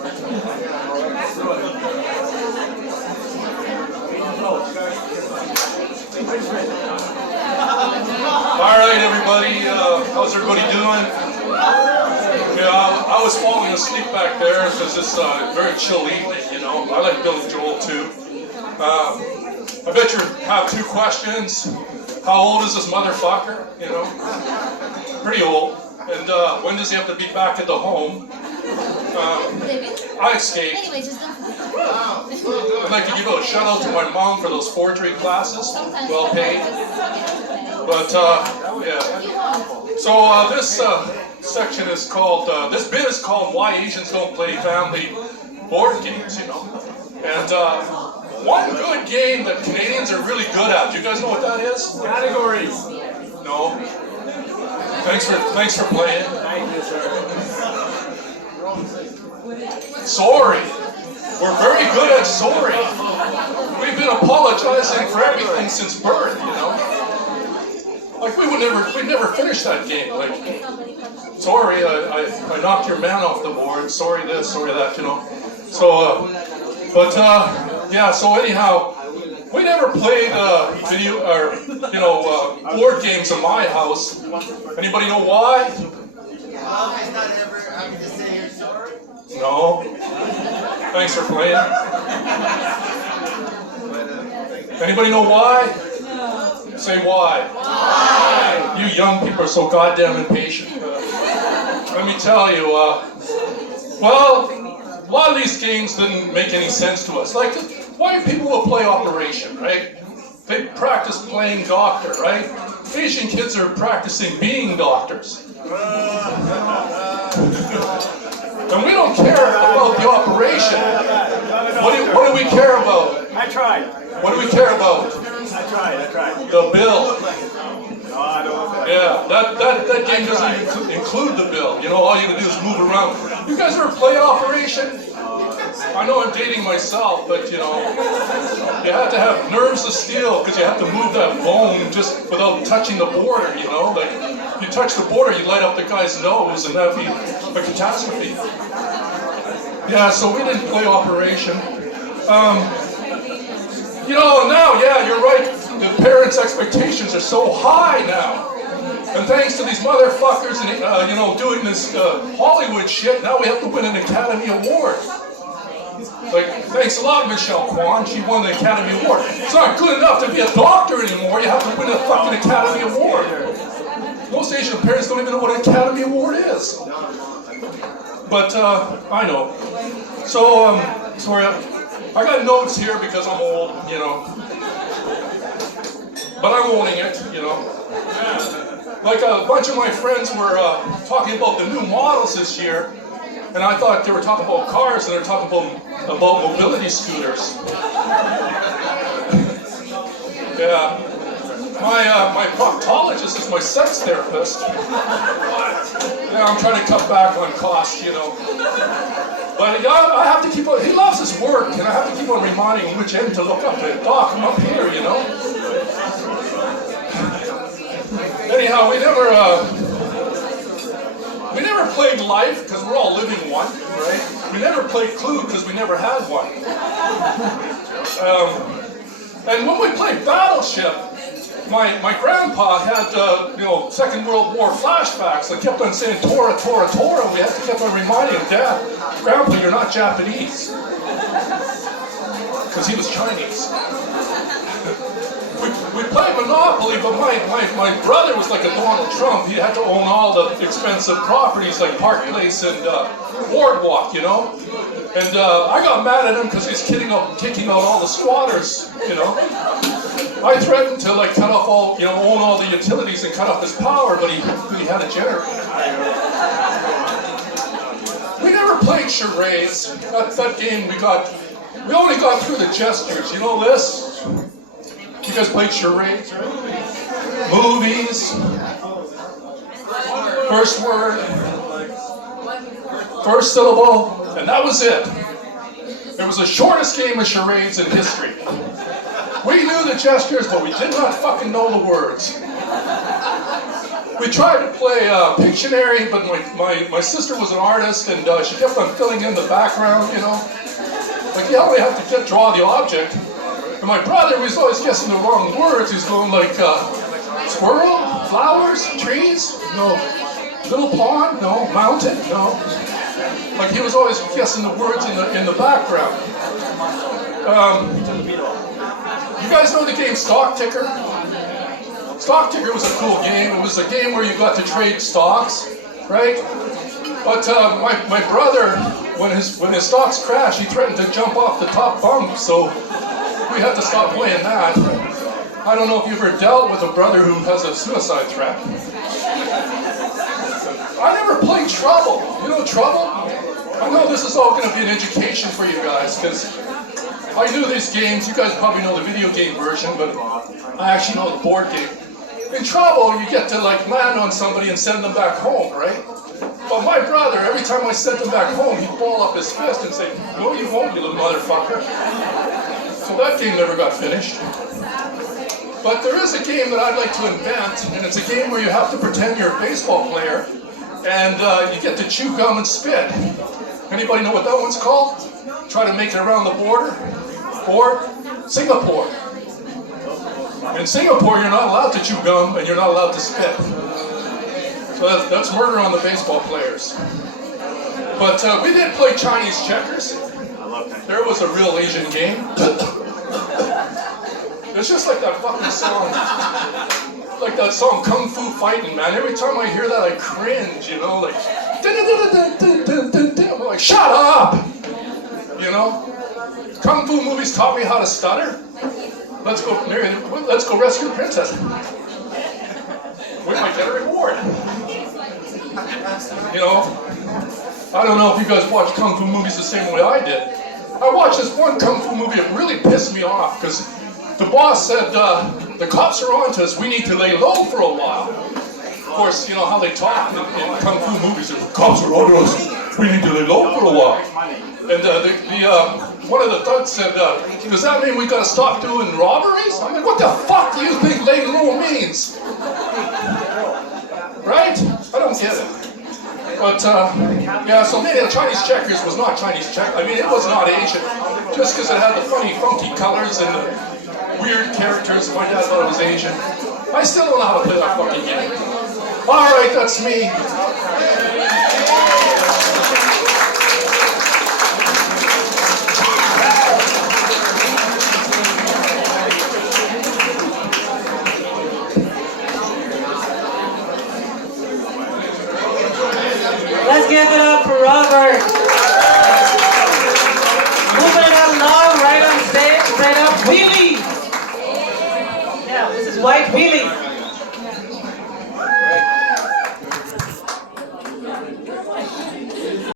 All right, everybody. How's everybody doing? Yeah, I was falling asleep back there because it's a very chill evening, you know. I like Billy Joel, too. I bet you have two questions. How old is this motherfucker, you know? Pretty old. And when does he have to be back at the home? I escaped. I'd like to give a shout out to my mom for those forgery classes. Well paid. But, yeah. So this section is called, this bit is called Why Asians Don't Play Family Board Games, you know. And one good game that Canadians are really good at, do you guys know what that is? Categories. No. Thanks for playing. Thank you, sir. Sorry. We're very good at sorry. We've been apologizing for everything since birth, you know. Like we'd never finish that game. Like, sorry, I knocked your man off the board. Sorry this, sorry that, you know. So, yeah. So anyhow, we never played video or board games in my house. Anybody know why? No. Thanks for playing. Anybody know why? Say why. Why? You young people are so goddamn impatient. Let me tell you, well, a lot of these games didn't make any sense to us. Like, why people will play Operation, right? They practice playing doctor, right? Asian kids are practicing being doctors. And we don't care about the operation. What do we care about? I tried. What do we care about? I tried. The bill. No, I don't. Yeah, that game doesn't include the bill. You know, all you gotta do is move around. You guys ever play Operation? I know I'm dating myself, but you know, you have to have nerves of steel because you have to move that bone just without touching the border, you know? Like, if you touch the border, you light up the guy's nose and that'd be a catastrophe. Yeah, so we didn't play Operation. You know, now, yeah, you're right. The parents' expectations are so high now. And thanks to these motherfuckers and, doing this Hollywood shit, now we have to win an Academy Award. Like, thanks a lot, Michelle Kwan. She won the Academy Award. It's not good enough to be a doctor anymore. You have to win a fucking Academy Award. Most Asian parents don't even know what an Academy Award is. But, I know. So, sorry, I got notes here because I'm old, you know. But I'm owning it, you know. Like a bunch of my friends were talking about the new models this year, and I thought they were talking about cars, and they're talking about mobility scooters. Yeah. My proctologist is my sex therapist. Yeah, I'm trying to cut back on costs, you know. But I have to keep on, he loves his work, and I have to keep on reminding him which end to look up at. Doc, I'm up here, you know. Anyhow, we never played Life, because we're all living one, right? We never played Clue, because we never had one. And when we played Battleship, my grandpa had, Second World War flashbacks. I kept on saying, Tora, Tora, Tora. We had to keep on reminding him, Dad, Grandpa, you're not Japanese. Because he was Chinese. We played Monopoly, but my brother was like a Donald Trump. He had to own all the expensive properties like Park Place and Boardwalk, you know? And I got mad at him because he's kicking out all the squatters, you know? I threatened to like cut off all, own all the utilities and cut off his power, but he had a generator. We never played charades. That game we only got through the gestures. You know this? You guys played charades, right? Movies. First word. First syllable. And that was it. It was the shortest game of charades in history. We knew the gestures, but we did not fucking know the words. we tried to play Pictionary, but my sister was an artist, and she kept on filling in the background, you know. Like, you only have to draw the object. And my brother was always guessing the wrong words. He's going like, squirrel, flowers, trees, no. Little pond, no. Mountain, no. Like, he was always guessing the words in the background. You guys know the game Stock Ticker? Stock Ticker was a cool game. It was a game where you got to trade stocks, right? But my brother, when his stocks crashed, he threatened to jump off the top bunk, so we had to stop playing that. I don't know if you've ever dealt with a brother who has a suicide threat. I never played Trouble. You know Trouble? I know this is all going to be an education for you guys, because I knew these games. You guys probably know the video game version, but I actually know the board game. In Trouble, you get to like land on somebody and send them back home, right? But my brother, every time I sent him back home, he'd ball up his fist and say, "No, you won't, you little motherfucker." So that game never got finished. But there is a game that I'd like to invent, and it's a game where you have to pretend you're a baseball player, and you get to chew gum and spit. Anybody know what that one's called? Try to make it around the border. Or Singapore. In Singapore, you're not allowed to chew gum, and you're not allowed to spit. So that's murder on the baseball players. But we did play Chinese checkers. There was a real Asian game. It's just like that fucking song. Like that song Kung Fu Fighting, man. Every time I hear that, I cringe, you know? Like, I'm like, shut up! You know? Kung Fu movies taught me how to stutter. Let's go rescue the princess. We might get a reward. You know? I don't know if you guys watch Kung Fu movies the same way I did. I watched this one Kung Fu movie, it really pissed me off, because the boss said, the cops are on to us, we need to lay low for a while. Of course, you know how they talk in Kung Fu movies, the cops are on to us, we need to lay low for a while. And one of the thugs said, does that mean we gotta stop doing robberies? I'm like, what the fuck do you think lay low means? Right? I don't get it. But, yeah, so maybe Chinese checkers was not Chinese checkers. I mean, it was not Asian. Just because it had the funny, funky colors and the weird characters, my dad thought it was Asian. I still don't know how to play that fucking game. Alright, that's me. Let's give it up for Robert. Moving it along, right on stage, right up, Wheelie. Yeah, this is White Wheelie.